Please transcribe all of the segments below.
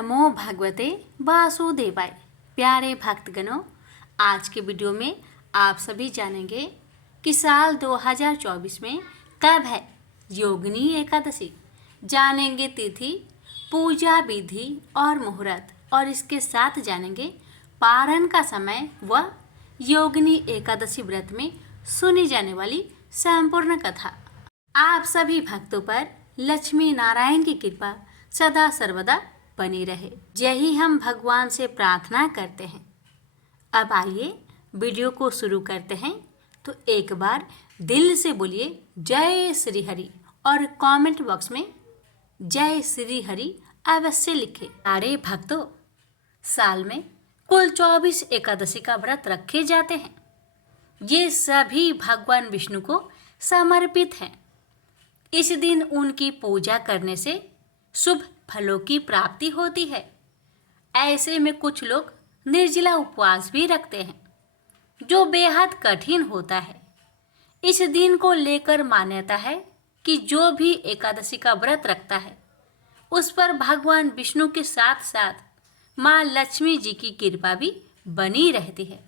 नमो भगवते वासुदेवाय। प्यारे भक्तगणों, आज के वीडियो में आप सभी जानेंगे कि साल 2024 में कब है योगिनी एकादशी। जानेंगे तिथि, पूजा विधि और मुहूर्त, और इसके साथ जानेंगे पारण का समय व योगिनी एकादशी व्रत में सुनी जाने वाली संपूर्ण कथा। आप सभी भक्तों पर लक्ष्मी नारायण की कृपा सदा सर्वदा बनी रहे, यही हम भगवान से प्रार्थना करते हैं। अब आइए वीडियो को शुरू करते हैं। तो एक बार दिल से बोलिए जय श्री हरि और कमेंट बॉक्स में जय श्री हरि अवश्य लिखें। अरे भक्तों, साल में कुल 24 एकादशी का व्रत रखे जाते हैं। ये सभी भगवान विष्णु को समर्पित हैं। इस दिन उनकी पूजा करने से शुभ फलों की प्राप्ति होती है। ऐसे में कुछ लोग निर्जला उपवास भी रखते हैं, जो बेहद कठिन होता है। इस दिन को लेकर मान्यता है कि जो भी एकादशी का व्रत रखता है, उस पर भगवान विष्णु के साथ साथ माँ लक्ष्मी जी की कृपा भी बनी रहती है।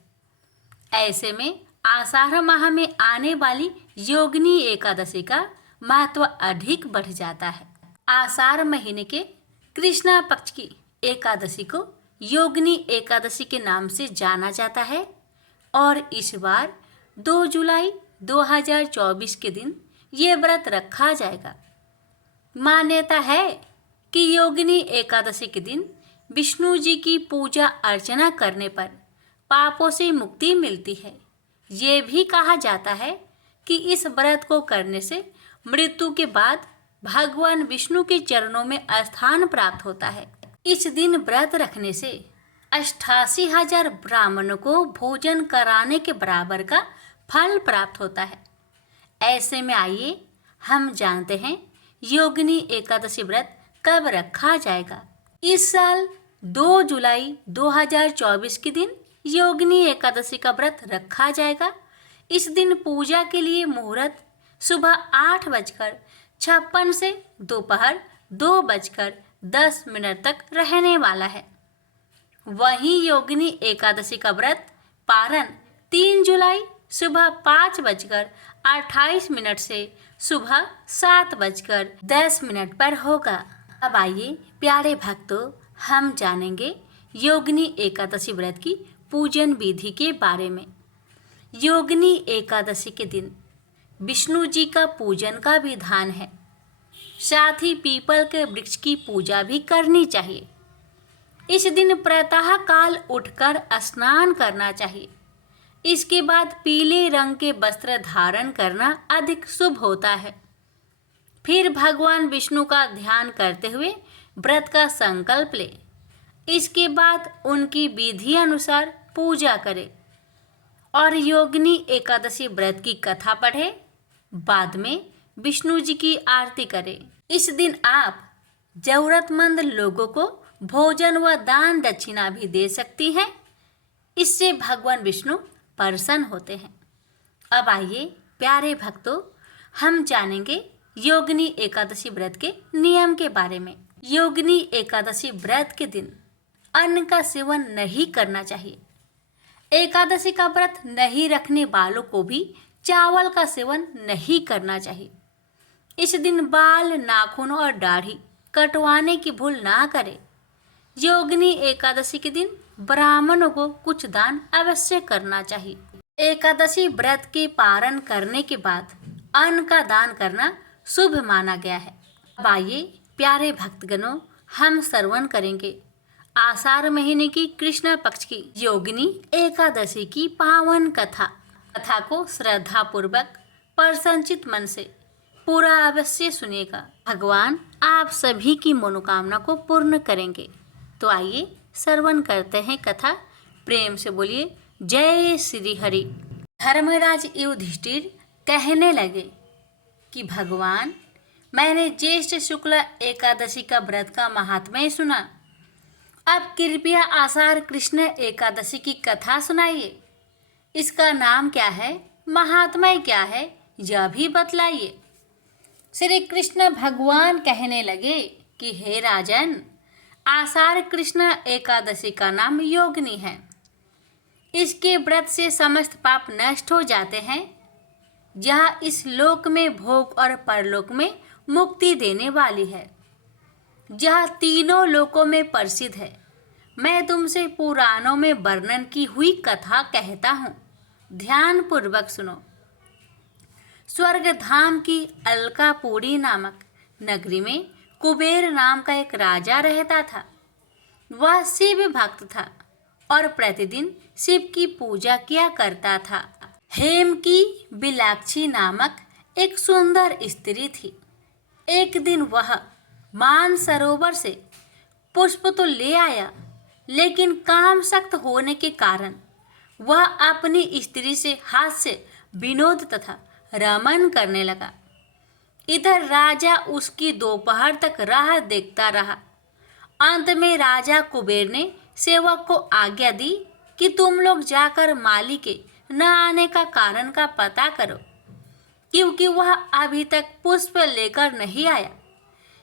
ऐसे में आषाढ़ माह में आने वाली योगिनी एकादशी का महत्व अधिक बढ़ जाता है। आषाढ़ महीने के कृष्णा पक्ष की एकादशी को योगिनी एकादशी के नाम से जाना जाता है और इस बार 2 जुलाई 2024 के दिन ये व्रत रखा जाएगा। मान्यता है कि योगिनी एकादशी के दिन विष्णु जी की पूजा अर्चना करने पर पापों से मुक्ति मिलती है। ये भी कहा जाता है कि इस व्रत को करने से मृत्यु के बाद भगवान विष्णु के चरणों में स्थान प्राप्त होता है। इस दिन व्रत रखने से 88,000 ब्राह्मणों को भोजन कराने के बराबर का फल प्राप्त होता है। ऐसे में आइए हम जानते हैं योगिनी एकादशी व्रत कब रखा जाएगा। इस साल 2 जुलाई 2024 के दिन योगिनी एकादशी का व्रत रखा जाएगा। इस दिन पूजा के लिए मुहूर्त सुबह 8:56 से दोपहर 2:10 तक रहने वाला है। वहीं योगिनी एकादशी का व्रत पारण 3 जुलाई सुबह 5:28 से सुबह 7:10 पर होगा। अब आइए प्यारे भक्तों, हम जानेंगे योगिनी एकादशी व्रत की पूजन विधि के बारे में। योगिनी एकादशी के दिन विष्णु जी का पूजन का विधान है। साथ ही पीपल के वृक्ष की पूजा भी करनी चाहिए। इस दिन प्रातः काल उठकर स्नान करना चाहिए। इसके बाद पीले रंग के वस्त्र धारण करना अधिक शुभ होता है। फिर भगवान विष्णु का ध्यान करते हुए व्रत का संकल्प ले। इसके बाद उनकी विधि अनुसार पूजा करें और योगिनी एकादशी व्रत की कथा पढ़े। बाद में विष्णु जी की आरती करें। इस दिन आप जरूरतमंद लोगों को भोजन व दान दक्षिणा भी दे सकती हैं। इससे भगवान विष्णु प्रसन्न होते हैं। अब आइए प्यारे भक्तों, हम जानेंगे योगिनी एकादशी व्रत के नियम के बारे में। योगिनी एकादशी व्रत के दिन अन्न का सेवन नहीं करना चाहिए। एकादशी का व्रत नहीं रखने वालों को भी चावल का सेवन नहीं करना चाहिए। इस दिन बाल, नाखून और दाढ़ी कटवाने की भूल ना करें। योगिनी एकादशी के दिन ब्राह्मणों को कुछ दान अवश्य करना चाहिए। एकादशी व्रत के पारण करने के बाद अन्न का दान करना शुभ माना गया है। अब आइए प्यारे भक्तगणों, हम श्रवण करेंगे आषाढ़ महीने की कृष्ण पक्ष की योगिनी एकादशी की पावन कथा को श्रद्धा पूर्वक प्रसन्नचित मन से पूरा अवश्य सुनेगा। भगवान आप सभी की मनोकामना को पूर्ण करेंगे। तो आइए श्रवण करते हैं कथा। प्रेम से बोलिए जय श्री हरि। धर्मराज युधिष्ठिर कहने लगे कि भगवान, मैंने ज्येष्ठ शुक्ल एकादशी का व्रत का महात्म्य सुना। अब कृपया आषाढ़ कृष्ण एकादशी की कथा सुनाइए। इसका नाम क्या है, महात्म्य क्या है, यह भी बतलाइए। श्री कृष्ण भगवान कहने लगे कि हे राजन, आषाढ़ कृष्ण एकादशी का नाम योगिनी है। इसके व्रत से समस्त पाप नष्ट हो जाते हैं। यह इस लोक में भोग और परलोक में मुक्ति देने वाली है। यह तीनों लोकों में प्रसिद्ध है। मैं तुमसे पुराणों में वर्णन की हुई कथा कहता हूँ, ध्यान पूर्वक सुनो। स्वर्ग धाम की अलकापुरी नामक नगरी में कुबेर नाम का एक राजा रहता था। वह शिव भक्त था और प्रतिदिन शिव की पूजा किया करता था। हेम की बिलाक्षी नामक एक सुंदर स्त्री थी। एक दिन वह मानसरोवर से पुष्प तो ले आया, लेकिन काम सख्त होने के कारण वह अपनी स्त्री से हाथ से विनोद तथा रमन करने लगा। इधर राजा उसकी दोपहर तक राह देखता रहा। अंत में राजा कुबेर ने सेवक को आज्ञा दी कि तुम लोग जाकर माली के न आने का कारण का पता करो, क्योंकि वह अभी तक पुष्प लेकर नहीं आया।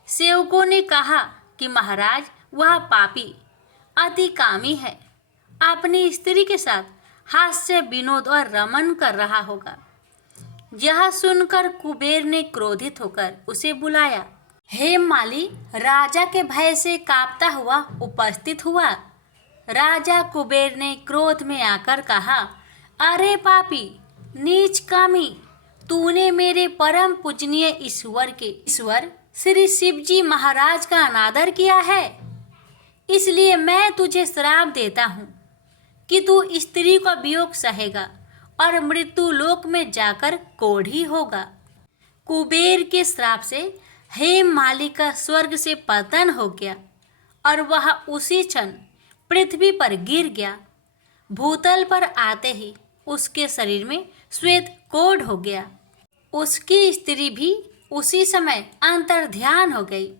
सेवकों ने कहा कि महाराज, वह पापी अति कामी है, अपनी स्त्री के साथ हास्य विनोद और रमन कर रहा होगा। यह सुनकर कुबेर ने क्रोधित होकर उसे बुलाया। हेम माली राजा के भय से कांपता हुआ उपस्थित हुआ। राजा कुबेर ने क्रोध में आकर कहा, अरे पापी, नीच कामी, तूने मेरे परम पूजनीय ईश्वर श्री शिवजी महाराज का अनादर किया है। इसलिए मैं तुझे श्राप देता हूँ कि तू स्त्री का वियोग सहेगा और मृत्यु लोक में जाकर कोढ़ी होगा। कुबेर के श्राप से हेम माली का स्वर्ग से पतन हो गया और वह उसी क्षण पृथ्वी पर गिर गया। भूतल पर आते ही उसके शरीर में श्वेत कोढ़ हो गया। उसकी स्त्री भी उसी समय अंतर्ध्यान हो गई।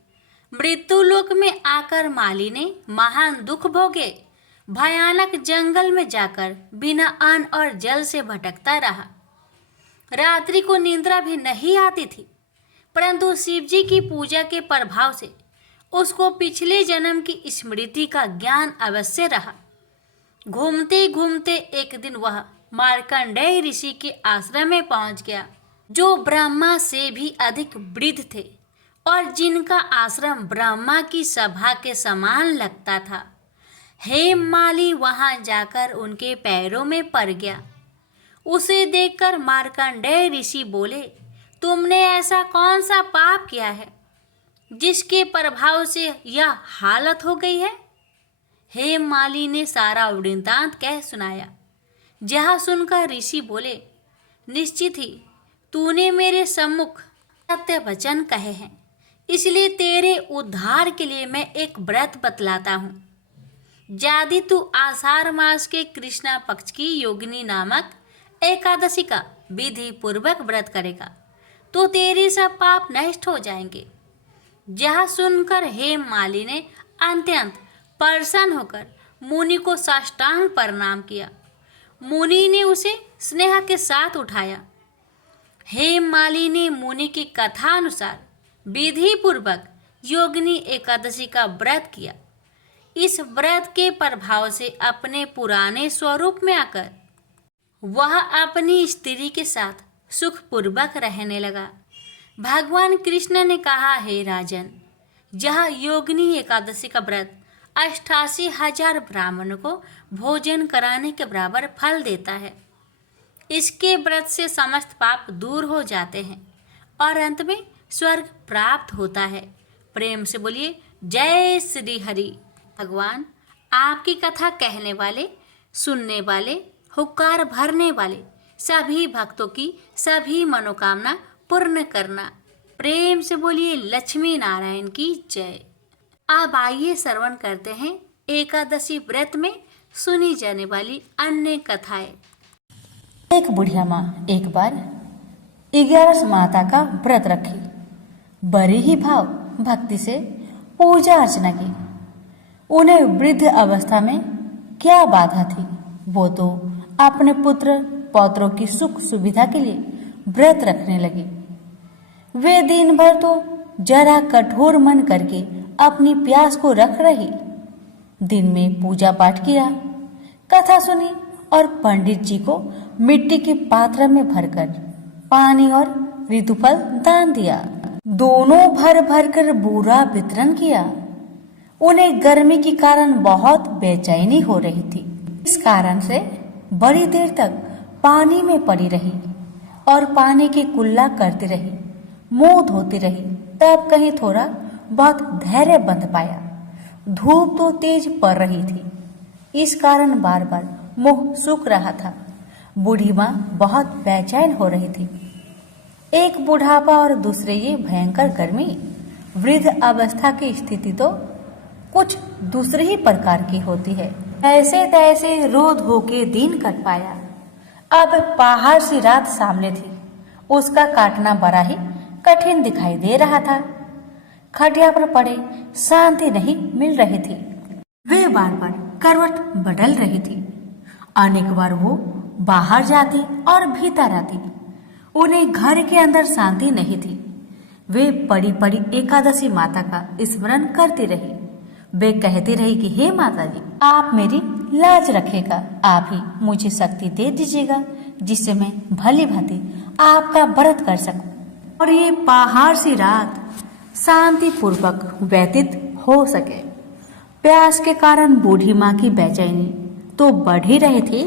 मृत्यु लोक में आकर माली ने महान दुख भोगे। भयानक जंगल में जाकर बिना अन्न और जल से भटकता रहा। रात्रि को निद्रा भी नहीं आती थी, परंतु शिवजी की पूजा के प्रभाव से उसको पिछले जन्म की स्मृति का ज्ञान अवश्य रहा। घूमते घूमते एक दिन वह मार्कंडेय ऋषि के आश्रम में पहुंच गया, जो ब्रह्मा से भी अधिक वृद्ध थे और जिनका आश्रम ब्रह्मा की सभा के समान लगता था। हेम माली वहां जाकर उनके पैरों में पड़ गया। उसे देखकर मार्कंडेय ऋषि बोले, तुमने ऐसा कौन सा पाप किया है जिसके प्रभाव से यह हालत हो गई है? हेम माली ने सारा वृत्तांत कह सुनाया। यह सुनकर ऋषि बोले, निश्चित ही तूने मेरे सम्मुख सत्य वचन कहे हैं, इसलिए तेरे उद्धार के लिए मैं एक व्रत बतलाता हूँ। यदि तू आषाढ़ मास के कृष्णा पक्ष की योगिनी नामक एकादशी का विधि पूर्वक व्रत करेगा तो तेरे सब पाप नष्ट हो जाएंगे। यह सुनकर हेम माली ने अत्यंत प्रसन्न होकर मुनि को साष्टांग प्रणाम किया। मुनि ने उसे स्नेह के साथ उठाया। हेम माली ने मुनि की कथा अनुसार विधि पूर्वक योगिनी एकादशी का व्रत किया। इस व्रत के प्रभाव से अपने पुराने स्वरूप में आकर वह अपनी स्त्री के साथ सुखपूर्वक रहने लगा। भगवान कृष्ण ने कहा, हे राजन, यह योगिनी एकादशी का व्रत 88,000 ब्राह्मणों को भोजन कराने के बराबर फल देता है। इसके व्रत से समस्त पाप दूर हो जाते हैं और अंत में स्वर्ग प्राप्त होता है। प्रेम से बोलिए जय श्री हरि। भगवान आपकी कथा कहने वाले, सुनने वाले, हुक्कार भरने वाले सभी भक्तों की सभी मनोकामना पूर्ण करना। प्रेम से बोलिए लक्ष्मी नारायण की जय। अब आइए श्रवण करते हैं एकादशी व्रत में सुनी जाने वाली अन्य कथाएं। एक बुढ़िया माँ एक बार 11 माता का व्रत रखी। बड़ी ही भाव भक्ति से पूजा अर्चना की। उन्हें वृद्ध अवस्था में क्या बाधा थी, वो तो अपने पुत्र पौत्रों की सुख सुविधा के लिए व्रत रखने लगी। वे दिन भर तो जरा कठोर मन करके अपनी प्यास को रख रही। दिन में पूजा पाठ किया, कथा सुनी और पंडित जी को मिट्टी के पात्र में भरकर पानी और ऋतुफल दान दिया। दोनों भर भर कर बूरा वितरण किया। उन्हें गर्मी के कारण बहुत बेचैनी हो रही थी। इस कारण से बड़ी देर तक पानी में पड़ी रही और पानी की कुल्ला करती रही, मुंह धोती रही। तब कहीं थोड़ा बहुत धैर्य बंध पाया। धूप तो तेज पड़ रही थी, इस कारण बार बार मुंह सूख रहा था। बूढ़ी माँ बहुत बेचैन हो रही थी। एक बुढ़ापा और दूसरे ये भयंकर गर्मी, वृद्ध अवस्था की स्थिति तो कुछ दूसरे ही प्रकार की होती है। ऐसे तैसे रो धो के दिन कट पाया। अब पहाड़ सी रात सामने थी, उसका काटना बड़ा ही कठिन दिखाई दे रहा था। खटिया पर पड़े शांति नहीं मिल रही थी। वे बार बार करवट बदल रही थी। अनेक बार वो बाहर जाती और भीतर आती। उन्हें घर के अंदर शांति नहीं थी। वे पड़ी पड़ी एकादशी माता का स्मरण करती रही। वे कहती रही कि हे माता जी, आप मेरी लाज रखेगा, आप ही मुझे शक्ति दे दीजिएगा जिससे मैं भली भांति आपका व्रत कर सकूं और ये पहाड़ सी रात शांति पूर्वक व्यतीत हो सके। प्यास के कारण बूढ़ी माँ की बेचैनी तो बढ़ ही रही थी।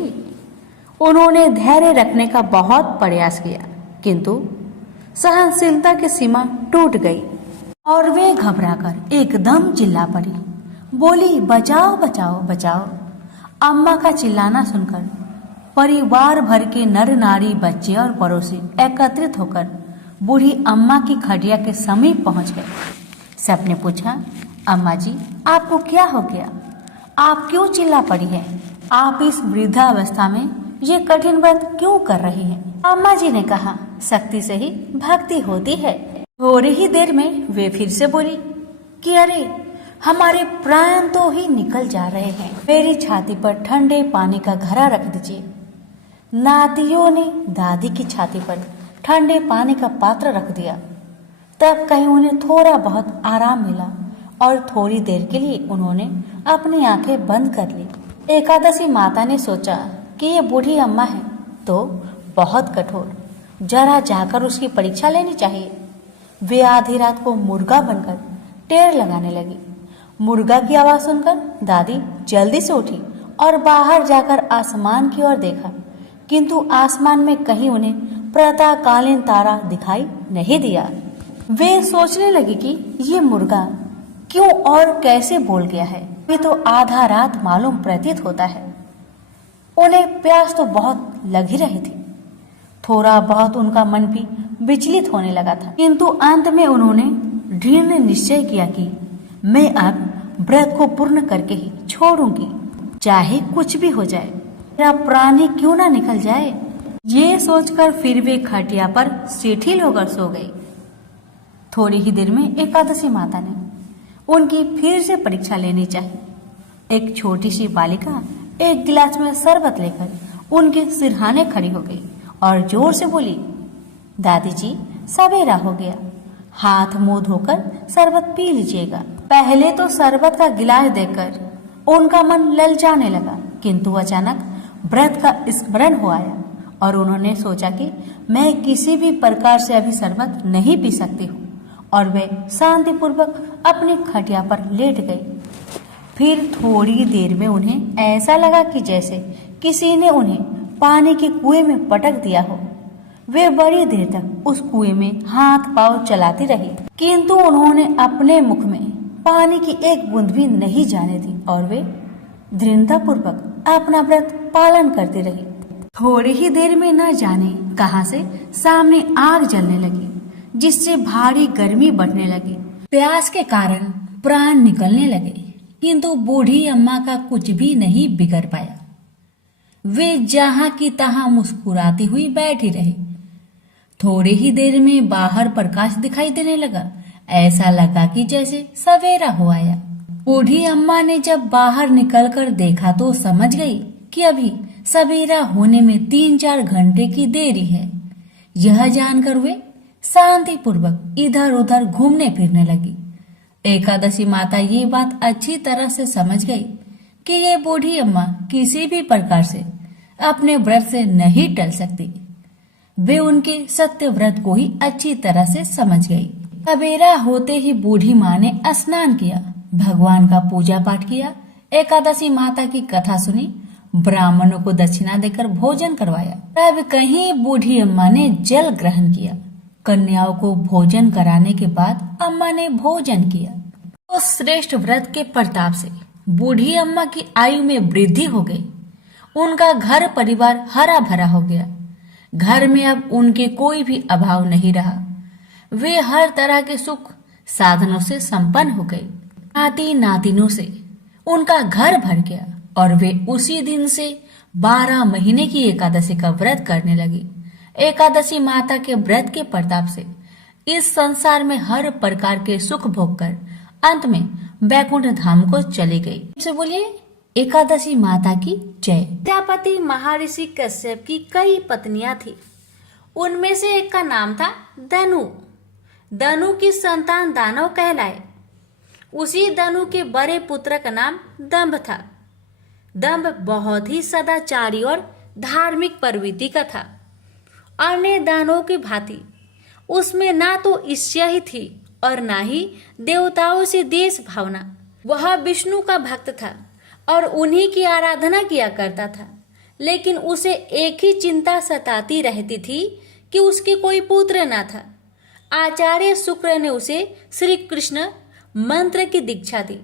उन्होंने धैर्य रखने का बहुत प्रयास किया, किंतु सहनशीलता की सीमा टूट गई और वे घबराकर एकदम चिल्ला पड़ी। बोली, बचाओ बचाओ बचाओ। अम्मा का चिल्लाना सुनकर परिवार भर के नर नारी, बच्चे और पड़ोसी एकत्रित होकर बूढ़ी अम्मा की खटिया के समीप पहुंच गए। सबने पूछा, अम्मा जी आपको क्या हो गया? आप क्यों चिल्ला पड़ी हैं? आप इस वृद्धावस्था में ये कठिन व्रत क्यों कर रही हैं? अम्मा जी ने कहा, शक्ति से ही भक्ति होती है। थोड़ी ही देर में वे फिर से बोली कि अरे हमारे प्राण तो ही निकल जा रहे हैं। मेरी छाती पर ठंडे पानी का घड़ा रख दीजिए। नातियों ने दादी की छाती पर ठंडे पानी का पात्र रख दिया। तब कहीं उन्हें थोड़ा बहुत आराम मिला और थोड़ी देर के लिए उन्होंने अपनी आंखें बंद कर ली। एकादशी माता ने सोचा कि ये बूढ़ी अम्मा है तो बहुत कठोर, जरा जाकर उसकी परीक्षा लेनी चाहिए। वे आधी रात को मुर्गा बनकर टेर लगाने लगी। मुर्गा की आवाज सुनकर दादी जल्दी से उठी और बाहर जाकर आसमान की ओर देखा, किंतु आसमान में कहीं उन्हें प्रातःकालीन तारा दिखाई नहीं दिया। वे सोचने लगी कि ये मुर्गा क्यों और कैसे बोल गया है। ये तो आधा रात मालूम प्रतीत होता है। उन्हें प्यास तो बहुत लग ही रही थी। थोड़ा बहुत उनका मन भी विचलित होने लगा था, किंतु अंत में उन्होंने दृढ़ निश्चय किया कि मैं अब व्रत को पूर्ण करके ही छोड़ूंगी, चाहे कुछ भी हो जाए, मेरा प्राण ही क्यों ना निकल जाए। ये सोचकर फिर वे खटिया पर शिथिल होकर सो गई। थोड़ी ही देर में एकादशी माता ने उनकी फिर से परीक्षा लेनी चाहिए। एक छोटी सी बालिका एक गिलास में शरबत लेकर उनके सिरहाने खड़ी हो गई और जोर से बोली, दादी जी सवेरा हो गया, हाथ मुंह धोकर शरबत पी लीजिएगा। पहले तो शरबत का गिलास देखकर उनका मन ललचाने लगा, किंतु अचानक व्रत का स्मरण हो आया और उन्होंने सोचा कि मैं किसी भी प्रकार से अभी शरबत नहीं पी सकती हूँ और वे शांतिपूर्वक अपनी खटिया पर लेट गई। फिर थोड़ी देर में उन्हें ऐसा लगा कि जैसे किसी ने उन्हें पानी के कुएं में पटक दिया हो। वे बड़ी देर तक उस कुएं में हाथ पांव चलाती रही, किंतु उन्होंने अपने मुख में पानी की एक बूंद भी नहीं जाने दी और वे दृढ़तापूर्वक अपना व्रत पालन करती रही। थोड़ी ही देर में न जाने कहां से सामने आग जलने लगी, जिससे भारी गर्मी बढ़ने लगी। प्यास के कारण प्राण निकलने लगे, किंतु बूढ़ी अम्मा का कुछ भी नहीं बिगड़ पाया। वे जहां की तहां मुस्कुराती हुई बैठी रही। थोड़ी ही देर में बाहर प्रकाश दिखाई देने लगा। ऐसा लगा कि जैसे सवेरा हो आया। बूढ़ी अम्मा ने जब बाहर निकलकर देखा तो समझ गई कि अभी सवेरा होने में 3-4 घंटे की देरी है। यह जानकर वे शांतिपूर्वक इधर उधर घूमने फिरने लगी। एकादशी माता ये बात अच्छी तरह से समझ गई कि ये बूढ़ी अम्मा किसी भी प्रकार से अपने व्रत से नहीं टल सकती। वे उनके सत्य व्रत को ही अच्छी तरह से समझ गई। सवेरा होते ही बूढ़ी माँ ने स्नान किया, भगवान का पूजा पाठ किया, एकादशी माता की कथा सुनी, ब्राह्मणों को दक्षिणा देकर भोजन करवाया। तब कहीं बूढ़ी अम्मा ने जल ग्रहण किया। कन्याओं को भोजन कराने के बाद अम्मा ने भोजन किया। तो श्रेष्ठ व्रत के प्रताप से बूढ़ी अम्मा की आयु में वृद्धि हो गई। उनका घर परिवार हरा भरा हो गया। घर में अब उनके कोई भी अभाव नहीं रहा। वे हर तरह के सुख साधनों से संपन्न हो गए। नाती नातिनों से उनका घर भर गया और वे उसी दिन से 12 महीने की एकादशी का व्रत करने लगी। एकादशी माता के व्रत के प्रताप से इस संसार में हर प्रकार के सुख भोग कर अंत में बैकुंठ धाम को चली गई। से बोलिए एकादशी माता की जय। प्रजापति महर्षि कश्यप की कई पत्नियां थी। उनमें से एक का नाम था दनु। दनु की संतान दानव कहलाए। उसी दनु के बड़े पुत्र का नाम दंभ था। दंभ बहुत ही सदाचारी और धार्मिक प्रवृत्ति का था। अन्य दानवों की भांति उसमें ना तो ईर्ष्या ही थी और ना ही देवताओं से देश भावना। वह विष्णु का भक्त था और उन्हीं की आराधना किया करता था। लेकिन उसे एक ही चिंता सताती रहती थी कि उसके कोई पुत्र न था। आचार्य शुक्र ने उसे श्री कृष्ण मंत्र की दीक्षा दी।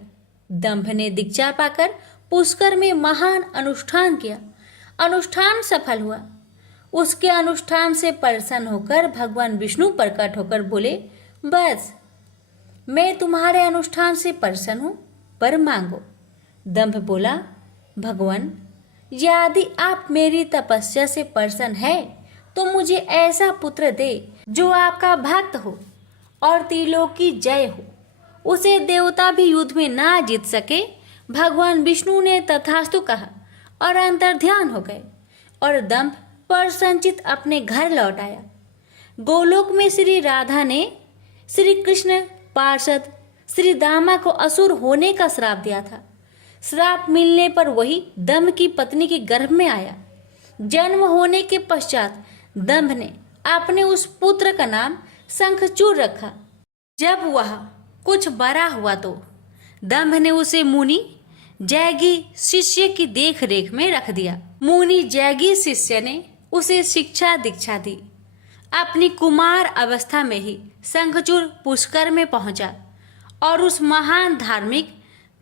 दंभ ने दीक्षा पाकर पुष्कर में महान अनुष्ठान किया। अनुष्ठान सफल हुआ। उसके अनुष्ठान से प्रसन्न होकर भगवान विष्णु प्रकट होकर बोले, बस मैं तुम्हारे अनुष्ठान से प्रसन्न हूँ, पर मांगो। दंभ बोला, भगवान यदि आप मेरी तपस्या से प्रसन्न है तो मुझे ऐसा पुत्र दे जो आपका भक्त हो और त्रिलोक की जय हो। उसे देवता भी युद्ध में ना जीत सके। भगवान विष्णु ने तथास्तु कहा और अंतर्ध्यान हो गए और दंभ प्रसन्नचित अपने घर लौट आया। गोलोक में श्री राधा ने श्री कृष्ण पार्षद श्री दामा को असुर होने का श्राप दिया था। श्राप मिलने पर वही दंभ की पत्नी के गर्भ में आया। जन्म होने के पश्चात दंभ ने अपने उस पुत्र का नाम शंखचूड़ रखा। जब वह कुछ बड़ा हुआ तो दंभ ने उसे मुनि जैगी शिष्य की देख रेख में रख दिया। मुनि जैगी शिष्य ने उसे शिक्षा दीक्षा दी। अपनी कुमार अवस्था में ही शंखचूड़ पुष्कर में पहुंचा और उस महान धार्मिक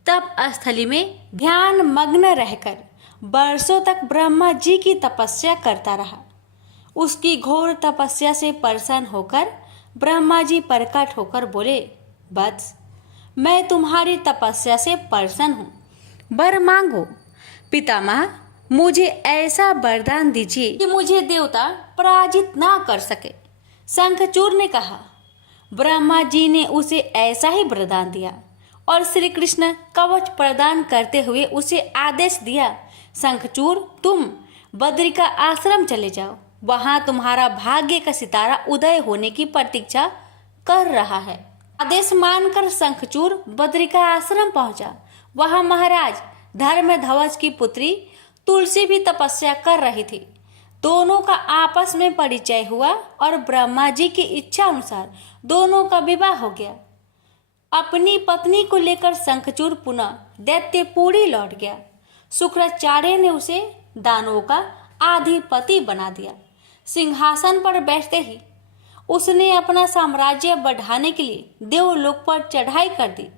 तप स्थली में ध्यान मग्न रहकर वर्षों तक ब्रह्मा जी की तपस्या करता रहा। उसकी घोर तपस्या से प्रसन्न होकर ब्रह्मा जी प्रकट होकर बोले, वत्स मैं तुम्हारी तपस्या से प्रसन्न हूँ, वर मांगो। पितामह मुझे ऐसा वरदान दीजिए कि मुझे देवता पराजित ना कर सके। शंखचूड़ ने कहा। ब्रह्मा जी ने उसे ऐसा ही वरदान दिया और श्री कृष्ण कवच प्रदान करते हुए उसे आदेश दिया, शंखचूड़ तुम बद्रिका आश्रम चले जाओ। वहां तुम्हारा भाग्य का सितारा उदय होने की प्रतीक्षा कर रहा है। आदेश मानकर शंखचूड़ बद्रिका आश्रम पहुंचा। वहां महाराज धर्मध्वज की पुत्री तुलसी भी तपस्या कर रही थी। दोनों का आपस में परिचय हुआ और ब्रह्मा जी की इच्छा अनुसार दोनों का विवाह हो गया। अपनी पत्नी को लेकर शंखचूड़ पुनः दैत्यपुरी लौट गया। शुक्राचार्य ने उसे दानवों का आधिपति बना दिया। सिंहासन पर बैठते ही उसने अपना साम्राज्य बढ़ाने के लिए देवलोक पर चढ़ाई कर दी।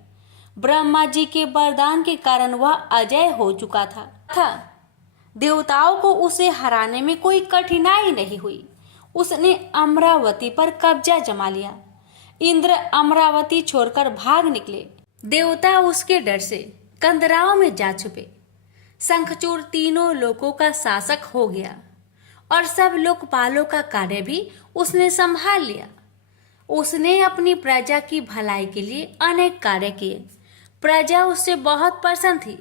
ब्रह्मा जी के वरदान के कारण वह अजय हो चुका था। देवताओं को उसे हराने में कोई कठिनाई नहीं हुई। उसने अमरावती पर कब्जा जमा लिया। इंद्र अमरावती छोड़कर भाग निकले। देवता उसके डर से कंदराओं में जा छुपे। शंखचूड़ तीनों लोकों का शासक हो गया और सब लोकपालों का कार्य भी उसने संभाल लिया। उसने अपनी प्रजा की भलाई के लिए अनेक कार्य किए। प्रजा उससे बहुत प्रसन्न थी।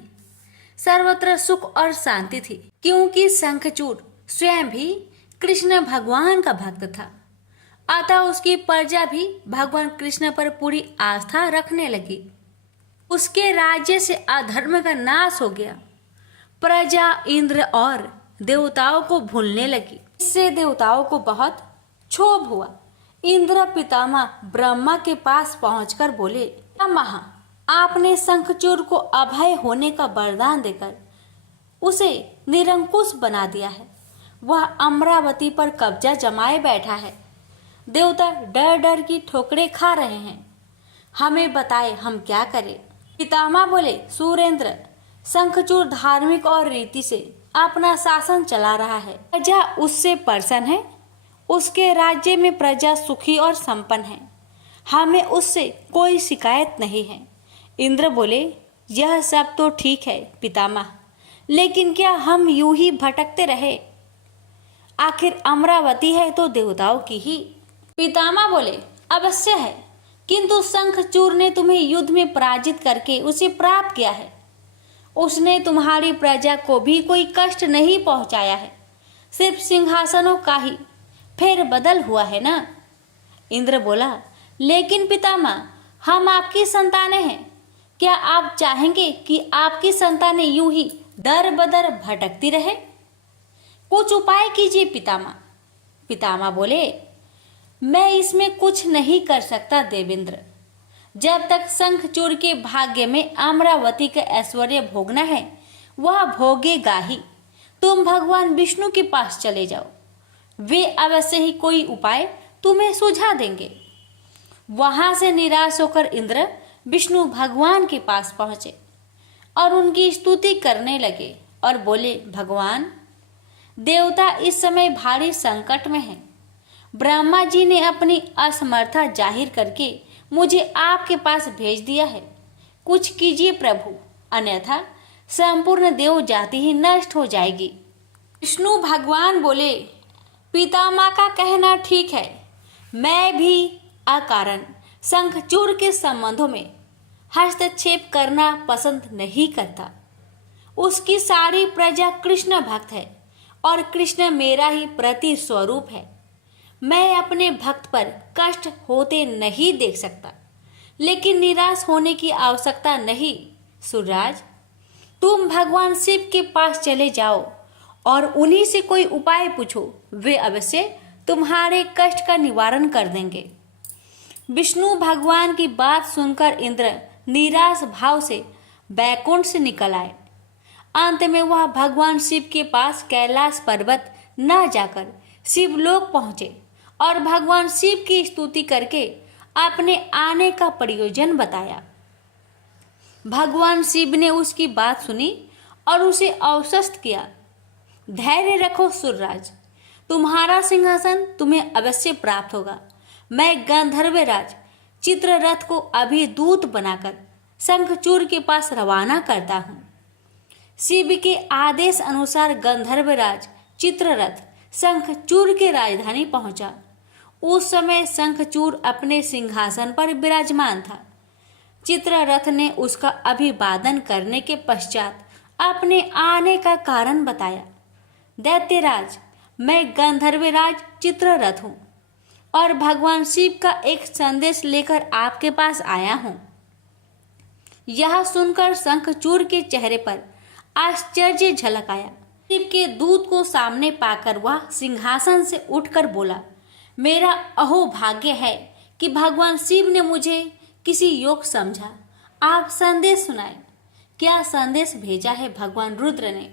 सर्वत्र सुख और शांति थी, क्योंकि शंखचूड़ स्वयं भी कृष्ण भगवान का भक्त था अतः उसकी प्रजा भी भगवान कृष्ण पर पूरी आस्था रखने लगी। उसके राज्य से अधर्म का नाश हो गया। प्रजा इंद्र और देवताओं को भूलने लगी। इससे देवताओं को बहुत क्षोभ हुआ। इंद्र पितामह ब्रह्मा के पास पहुंचकर बोले, पितामह, आपने शंखचूड़ को अभय होने का वरदान देकर उसे निरंकुश बना दिया है। वह अमरावती पर कब्जा जमाए बैठा है। देवता डर डर की ठोकरें खा रहे हैं। हमें बताए हम क्या करें। पितामह बोले, सुरेंद्र, शंखचूड़ धार्मिक और रीति से अपना शासन चला रहा है। प्रजा उससे प्रसन्न है। उसके राज्य में प्रजा सुखी और संपन्न है। हमें उससे कोई शिकायत नहीं है। इंद्र बोले, यह सब तो ठीक है पितामह, लेकिन क्या हम यूं ही भटकते रहे? आखिर अमरावती है तो देवताओं की ही। पितामह बोले, अवश्य है, किंतु शंखचूड़ ने तुम्हें युद्ध में पराजित करके उसे प्राप्त किया है। उसने तुम्हारी प्रजा को भी कोई कष्ट नहीं पहुंचाया है। सिर्फ सिंहासनों का ही फेर बदल हुआ है ना। इंद्र बोला, लेकिन पितामह, हम आपकी संतानें हैं। क्या आप चाहेंगे कि आपकी संतानें यूं ही दर बदर भटकती रहे? कुछ उपाय कीजिए पितामह। पितामह बोले, मैं इसमें कुछ नहीं कर सकता देवेंद्र। जब तक शंखचूड़ के भाग्य में अमरावती का ऐश्वर्य भोगना है, वह भोगेगा ही। तुम भगवान विष्णु के पास चले जाओ, वे अवश्य ही कोई उपाय तुम्हें सुझा देंगे। वहां से निराश होकर इंद्र विष्णु भगवान के पास पहुंचे और उनकी स्तुति करने लगे और बोले, भगवान, देवता इस समय भारी संकट में हैं। ब्रह्मा जी ने अपनी असमर्था जाहिर करके मुझे आपके पास भेज दिया है। कुछ कीजिए प्रभु, अन्यथा संपूर्ण देव जाति ही नष्ट हो जाएगी। विष्णु भगवान बोले, पितामह का कहना ठीक है। मैं भी अकारण शंखचूड़ के संबंधों में हस्तक्षेप करना पसंद नहीं करता। उसकी सारी प्रजा कृष्ण भक्त है और कृष्ण मेरा ही प्रति स्वरूप है। मैं अपने भक्त पर कष्ट होते नहीं देख सकता, लेकिन निराश होने की आवश्यकता नहीं। सूर्यराज, तुम भगवान शिव के पास चले जाओ और उन्हीं से कोई उपाय पूछो। वे अवश्य तुम्हारे कष्ट का निवारण कर देंगे। विष्णु भगवान की बात सुनकर इंद्र निराश भाव से बैकुंठ से निकल आए। अंत में वह भगवान शिव के पास कैलाश पर्वत न जाकर शिवलोक पहुंचे और भगवान शिव की स्तुति करके अपने आने का प्रयोजन बताया। भगवान शिव ने उसकी बात सुनी और उसे आश्वस्त किया। धैर्य रखो सूर्यराज, तुम्हारा सिंहासन तुम्हें अवश्य प्राप्त होगा। मैं गंधर्वराज चित्ररथ को अभी दूत बनाकर शंखचूड़ के पास रवाना करता हूँ। शिव के आदेश अनुसार गंधर्वराज चित्ररथ शंखचूड़ के राजधानी पहुंचा। उस समय शंखचूड़ अपने सिंहासन पर विराजमान था। चित्ररथ ने उसका अभिवादन करने के पश्चात अपने आने का कारण बताया। दैत्यराज, मैं गंधर्वराज चित्ररथ हूँ और भगवान शिव का एक संदेश लेकर आपके पास आया हूँ। यह सुनकर शंखचूड़ के चेहरे पर आश्चर्य झलक आया। शिव के दूत को सामने पाकर वह सिंहासन से उठकर बोला, मेरा अहोभाग्य है कि भगवान शिव ने मुझे किसी योग समझा। आप संदेश सुनाए। क्या संदेश भेजा है भगवान रुद्र ने?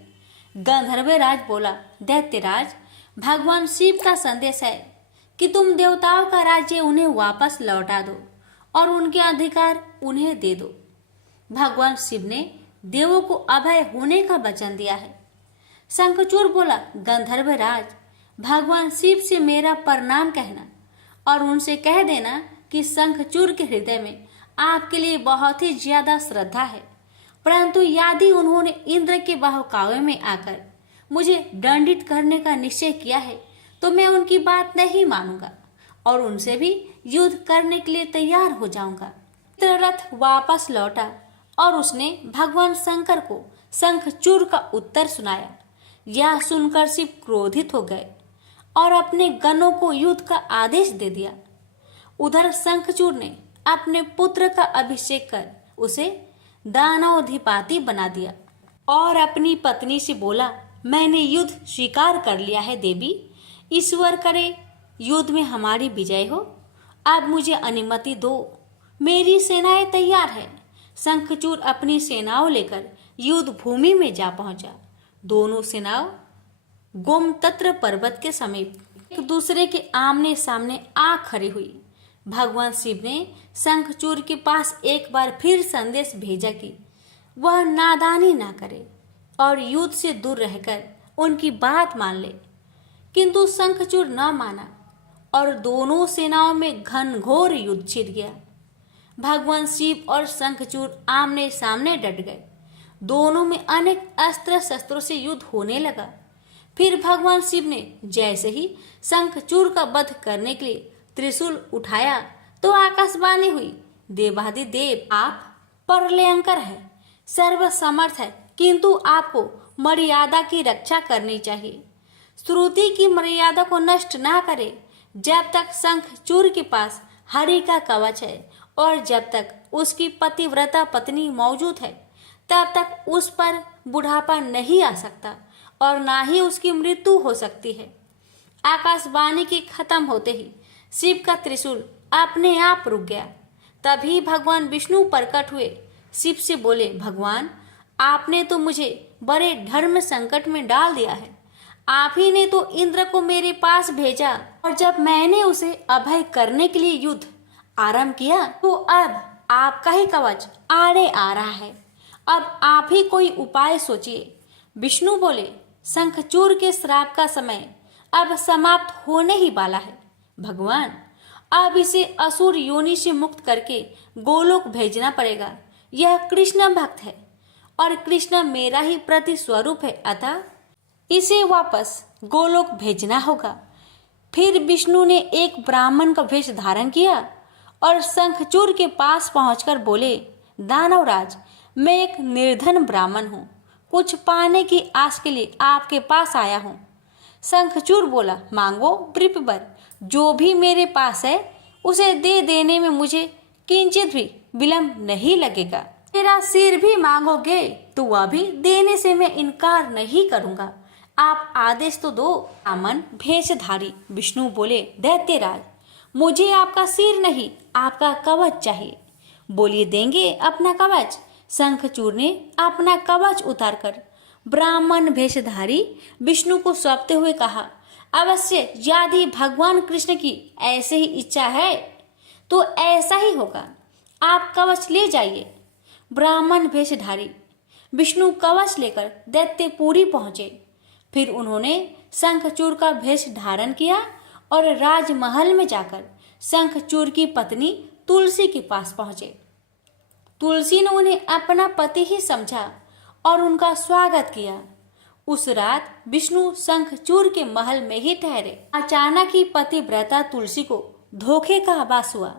गंधर्वराज बोला, दैत्यराज, भगवान शिव का संदेश है कि तुम देवताओं का राज्य उन्हें वापस लौटा दो और उनके अधिकार उन्हें दे दो। भगवान शिव ने देवों को अभय होने का वचन दिया है। शंखचूड़ बोला, गंधर्वराज, भगवान शिव से मेरा प्रणाम कहना और उनसे कह देना कि शंखचूड़ के हृदय में आपके लिए बहुत ही ज्यादा श्रद्धा है, परंतु यदि उन्होंने इंद्र के बहकावे में आकर मुझे दंडित करने का निश्चय किया है तो मैं उनकी बात नहीं मानूंगा और उनसे भी युद्ध करने के लिए तैयार हो जाऊंगा। चित्ररथ वापस लौटा और उसने भगवान शंकर को शंखचूड़ का उत्तर सुनाया। यह सुनकर शिव क्रोधित हो गए और अपने गणों को युद्ध का आदेश दे दिया। उधर शंखचूड़ ने अपने पुत्र का अभिषेक कर उसे दानवाधिपति बना दिया और अपनी पत्नी से बोला, मैंने युद्ध स्वीकार कर लिया है देवी, ईश्वर करे युद्ध में हमारी विजय हो। अब मुझे अनुमति दो, मेरी सेनाएं तैयार है। शंखचूड़ अपनी सेनाओं लेकर युद्ध भूमि में जा पहुंचा। दोनों सेनाओं गोमतत्र पर्वत के समीप एक दूसरे के आमने सामने आ खड़ी हुई। भगवान शिव ने शंखचूड़ के पास एक बार फिर संदेश भेजा कि वह नादानी ना करे और युद्ध से दूर रहकर उनकी बात मान ले, किंतु शंखचूड़ न माना और दोनों सेनाओं में घनघोर युद्ध छिड़ गया। भगवान शिव और शंखचूड़ आमने सामने डट गए। दोनों में अनेक अस्त्र शस्त्रों से युद्ध होने लगा। फिर भगवान शिव ने जैसे ही शंखचूड़ का वध करने के लिए त्रिशूल उठाया तो आकाशवाणी हुई, देवाधिदेव आप प्रलयंकर है, सर्वसमर्थ है, किंतु आपको मर्यादा की रक्षा करनी चाहिए। श्रुति की मर्यादा को नष्ट ना करे। जब तक शंखचूड़ के पास हरि का कवच है और जब तक उसकी पतिव्रता पत्नी मौजूद है तब तक उस पर बुढ़ापा नहीं आ सकता और ना ही उसकी मृत्यु हो सकती है। आकाशवाणी के खत्म होते ही शिव का त्रिशूल अपने आप रुक गया। तभी भगवान विष्णु प्रकट हुए। शिव से बोले, भगवान आपने तो मुझे बड़े धर्म संकट में डाल दिया है। आप ही ने तो इंद्र को मेरे पास भेजा और जब मैंने उसे अभय करने के लिए युद्ध आरंभ किया तो अब आपका ही कवच आड़े आ रहा है। अब आप ही कोई उपाय सोचिए। विष्णु बोले, शंखचूड़ के श्राप का समय अब समाप्त होने ही वाला है। भगवान अब इसे असुर योनि से मुक्त करके गोलोक भेजना पड़ेगा। यह कृष्ण भक्त है और कृष्ण मेरा ही प्रति स्वरूप है, अतः इसे वापस गोलोक भेजना होगा। फिर विष्णु ने एक ब्राह्मण का वेश धारण किया और शंखचूड़ के पास पहुंचकर बोले, दानवराज मैं एक निर्धन ब्राह्मण हूँ, कुछ पाने की आस के लिए आपके पास आया हूँ। शंखचूड़ बोला, मांगो वृपवर, जो भी मेरे पास है उसे दे देने में मुझे किंचित भी विलंब नहीं लगेगा। मेरा सिर भी मांगोगे तो वह भी देने से मैं इनकार नहीं करूंगा। आप आदेश तो दो। ब्राह्मण भेषधारी विष्णु बोले, दैत्यराज मुझे आपका सिर नहीं आपका कवच चाहिए। बोलिए, देंगे अपना कवच। शंखचूड़ ने अपना कवच उतारकर ब्राह्मण भेषधारी विष्णु को सौंपते हुए कहा, अवश्य यदि भगवान कृष्ण की ऐसे ही इच्छा है तो ऐसा ही होगा। आप कवच ले जाइए। ब्राह्मण भेषधारी विष्णु कवच लेकर दैत्यपुरी पहुंचे। फिर उन्होंने शंखचूड़ का भेष धारण किया और राजमहल में जाकर शंखचूड़ की पत्नी तुलसी के पास पहुंचे। तुलसी ने उन्हें अपना पति ही समझा और उनका स्वागत किया। उस रात विष्णु शंखचूड़ के महल में ही ठहरे। अचानक ही पतिव्रता तुलसी को धोखे का आभास हुआ।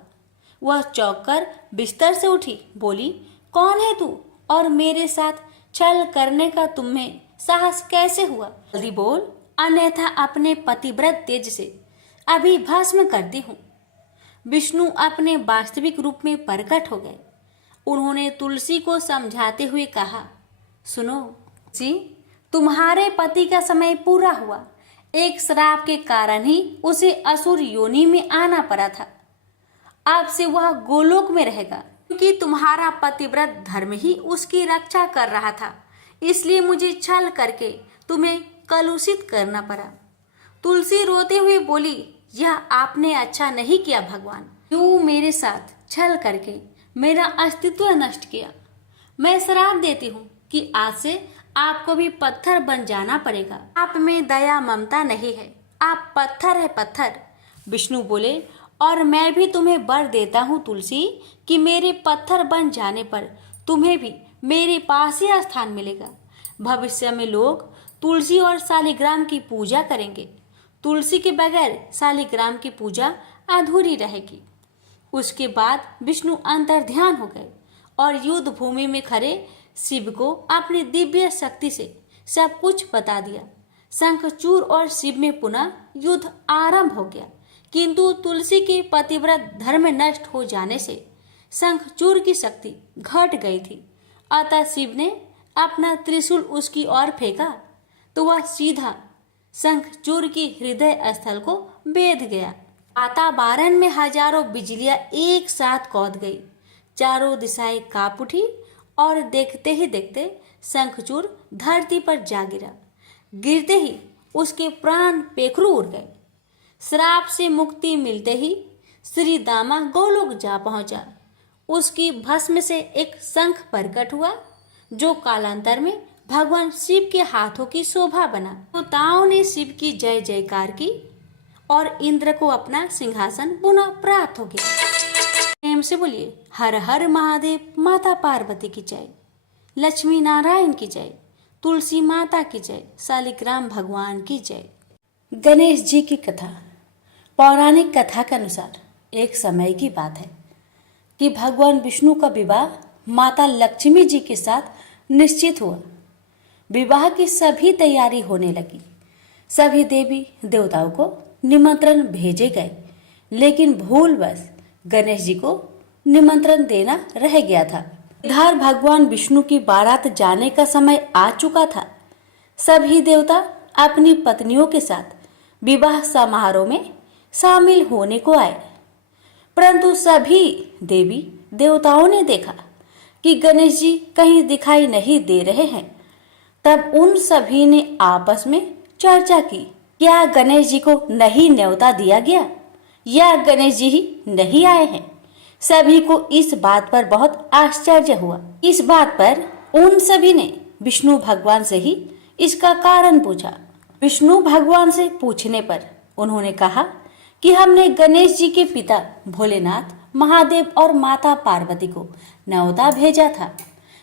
वह चौंक कर बिस्तर से उठी, बोली, कौन है तू और मेरे साथ छल करने का तुम्हें साहस कैसे हुआ? जल्दी बोल, अन्यथा अपने पतिव्रत तेज से अभी भस्म करती हूँ। विष्णु अपने वास्तविक रूप में प्रकट हो गए। उन्होंने तुलसी को समझाते हुए कहा, सुनो जी, तुम्हारे पति का समय पूरा हुआ। एक श्राप के कारण ही उसे असुर योनि में आना पड़ा था। अब से वह गोलोक में रहेगा, क्योंकि तुम्हारा पतिव्रत धर्म ही उसकी रक्षा कर रहा था। इसलिए मुझे छल करके तुम्हें कलुषित करना पड़ा। तुलसी रोते हुए बोली, यह आपने अच्छा नहीं किया भगवान। क्यों मेरे साथ छल करके मेरा अस्तित्व नष्ट किया? मैं श्राप देती हूँ कि आज से आपको भी पत्थर बन जाना पड़ेगा। आप में दया ममता नहीं है, आप पत्थर है पत्थर। विष्णु बोले, और मैं भी तुम्हें वर देता हूँ तुलसी कि मेरे पत्थर बन जाने पर तुम्हें भी मेरे पास ही स्थान मिलेगा। भविष्य में लोग तुलसी और शालिग्राम की पूजा करेंगे। तुलसी के बगैर शालिग्राम की पूजा अधूरी रहेगी। उसके बाद विष्णु अंतर्ध्यान हो गए और युद्ध भूमि में खड़े शिव को अपनी दिव्य शक्ति से सब कुछ बता दिया। शंखचूड़ और शिव में पुनः युद्ध आरंभ हो गया, किंतु तुलसी के पतिव्रत धर्म नष्ट हो जाने से शंखचूड़ की शक्ति घट गई थी। अतः शिव ने अपना त्रिशूल उसकी ओर फेंका तो वह सीधा शंखचूड़ की हृदय स्थल को भेद गया। वातावरण में हजारों बिजलियां एक साथ कौंध गई, चारों दिशाएं कांप उठी और देखते ही देखते शंखचूड़ धरती पर जा गिरा। गिरते ही उसके प्राण पेखरू उड़ गए। श्राप से मुक्ति मिलते ही श्री दामा गोलोक जा पहुंचा। उसकी भस्म से एक शंख प्रकट हुआ जो कालांतर में भगवान शिव के हाथों की शोभा बना। देवताओं ने शिव की जय जयकार की और इंद्र को अपना सिंहासन पुनः प्राप्त हो गया। प्रेम से बोलिए हर हर महादेव, माता पार्वती की जय, लक्ष्मी नारायण की जय, तुलसी माता की जय, शालिग्राम भगवान की जय। गणेश जी की कथा। पौराणिक कथा के अनुसार एक समय की बात है कि भगवान विष्णु का विवाह माता लक्ष्मी जी के साथ निश्चित हुआ। विवाह की सभी तैयारी होने लगी। सभी देवी देवताओं को निमंत्रण भेजे गए, लेकिन भूलवश गणेश जी को निमंत्रण देना रह गया था। इधर भगवान विष्णु की बारात जाने का समय आ चुका था। सभी देवता अपनी पत्नियों के साथ विवाह समारोह में शामिल होने को आए, परंतु सभी देवी देवताओं ने देखा कि गणेश जी कहीं दिखाई नहीं दे रहे हैं। तब उन सभी ने आपस में चर्चा की, क्या गणेश जी को नहीं न्योता दिया गया या गणेश जी ही नहीं आए हैं। सभी को इस बात पर बहुत आश्चर्य हुआ। इस बात पर उन सभी ने विष्णु भगवान से ही इसका कारण पूछा। विष्णु भगवान से पूछने पर उन्होंने कहा कि हमने गणेश जी के पिता भोलेनाथ, महादेव और माता पार्वती को न्योता भेजा था।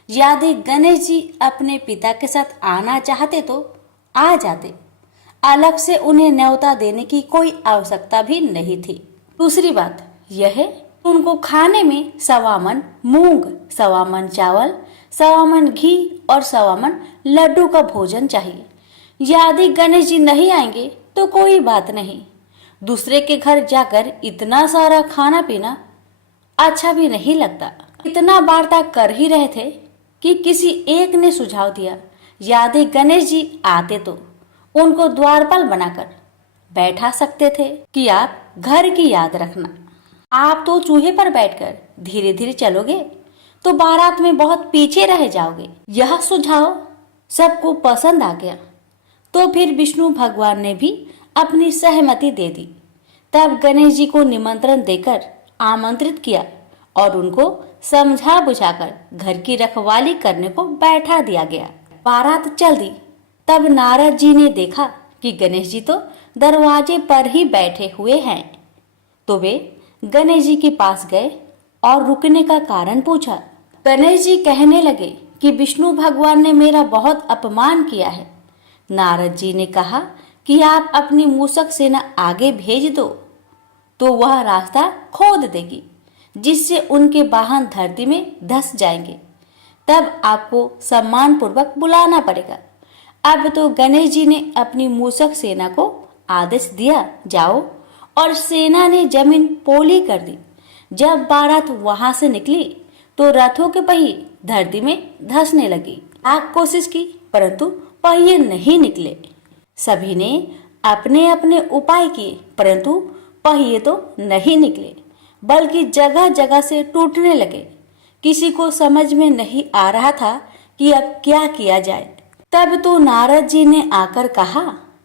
यदि गणेश जी अपने पिता के साथ आना चाहते तो आ जाते, अलग से उन्हें न्योता देने की कोई आवश्यकता भी नहीं थी। दूसरी बात यह है, उनको खाने में 1.25 मन मूंग, 1.25 मन चावल, 1.25 मन घी और 1.25 मन लड्डू का भोजन चाहिए। यदि गणेश जी नहीं आएंगे तो कोई बात नहीं, दूसरे के घर जाकर इतना सारा खाना पीना अच्छा भी नहीं लगता। इतना वार्ता कर ही रहे थे कि किसी एक ने सुझाव दिया, यदि गणेश जी आते तो उनको द्वारपाल बनाकर बैठा सकते थे कि आप घर की याद रखना। आप तो चूहे पर बैठकर धीरे धीरे चलोगे तो बारात में बहुत पीछे रह जाओगे। यह सुझाव सबको पसंद आ गया, तो फिर विष्णु भगवान ने भी अपनी सहमति दे दी। तब गणेश जी को निमंत्रण देकर आमंत्रित किया और उनको समझा बुझाकर घर की रखवाली करने को बैठा दिया गया। बारात चल दी। तब नारद जी ने देखा कि गणेश जी तो दरवाजे पर ही बैठे हुए हैं, तो वे गणेश जी के पास गए और रुकने का कारण पूछा। गणेश जी कहने लगे कि विष्णु भगवान ने मेरा बहुत अपमान किया है। नारद जी ने कहा कि आप अपनी मूषक सेना आगे भेज दो तो वह रास्ता खोद देगी, जिससे उनके वाहन धरती में धंस जाएंगे। तब आपको सम्मान पूर्वक बुलाना पड़ेगा। अब तो गणेश जी ने अपनी मूषक सेना को आदेश दिया, जाओ, और सेना ने जमीन पोली कर दी। जब बारात वहां से निकली तो रथों के पहिए धरती में धंसने लगी। लाख कोशिश की परंतु पहिए नहीं निकले। सभी ने अपने अपने उपाय किए परंतु पहिए तो नहीं निकले, बल्कि जगह जगह से टूटने लगे। किसी को समझ में नहीं आ रहा था कि अब क्या किया जाए। तब तो नारद जी ने आकर कहा,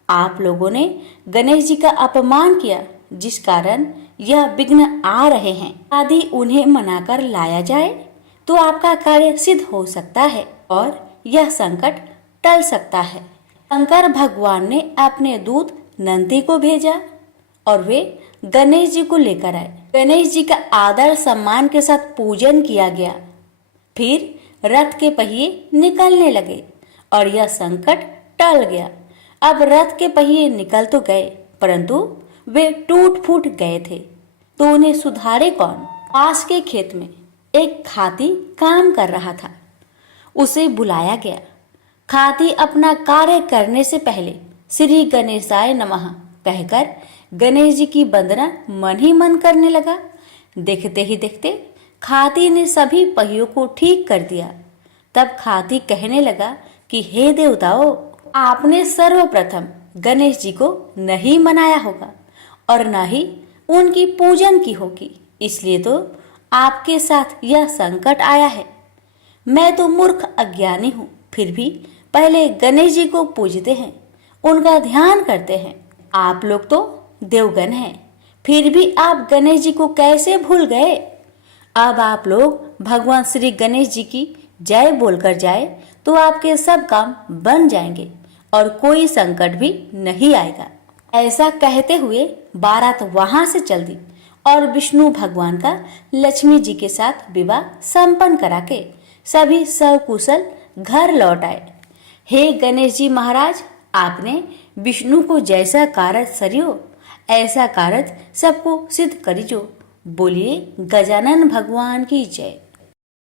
आप लोगों ने गणेश जी का अपमान किया, जिस कारण यह विघ्न आ रहे हैं। यदि उन्हें मनाकर लाया जाए तो आपका कार्य सिद्ध हो सकता है और यह संकट टल सकता है। शंकर भगवान ने अपने दूत नंदी को भेजा और वे गणेश जी को लेकर आए। गणेश जी का आदर सम्मान के साथ पूजन किया गया। फिर रथ के पहिए निकलने लगे और यह संकट टल गया। अब रथ के पहिए निकल तो गए परंतु वे टूट फूट गए थे, तो उन्हें सुधारे कौन। पास के खेत में एक खाती काम कर रहा था। उसे बुलाया गया। खाती अपना कार्य करने से पहले श्री गणेशाय नमः कहकर गणेश जी की वंदना मन ही मन करने लगा। देखते ही देखते खाती ने सभी पहियों को ठीक कर दिया। तब खाती कहने लगा कि हे देवताओं, आपने सर्वप्रथम गणेश जी को नहीं मनाया होगा और न ही उनकी पूजन की होगी, इसलिए तो आपके साथ यह संकट आया है। मैं तो मूर्ख अज्ञानी हूँ, फिर भी पहले गणेश जी को पूजते हैं, उनका ध्यान करते हैं। आप लोग तो देवगण हैं, फिर भी आप गणेश जी को कैसे भूल गए? अब आप लोग भगवान श्री गणेश जी की जय बोलकर जाए तो आपके सब काम बन जाएंगे और कोई संकट भी नहीं आएगा। ऐसा कहते हुए बारात वहां से चल दी और विष्णु भगवान का लक्ष्मी जी के साथ विवाह संपन्न करा के सभी सकुशल घर लौट आए। हे गणेश जी महाराज, आपने विष्णु को जैसा कारज सरियो ऐसा कारज सबको सिद्ध करिजो। बोलिए गजानन भगवान की जय।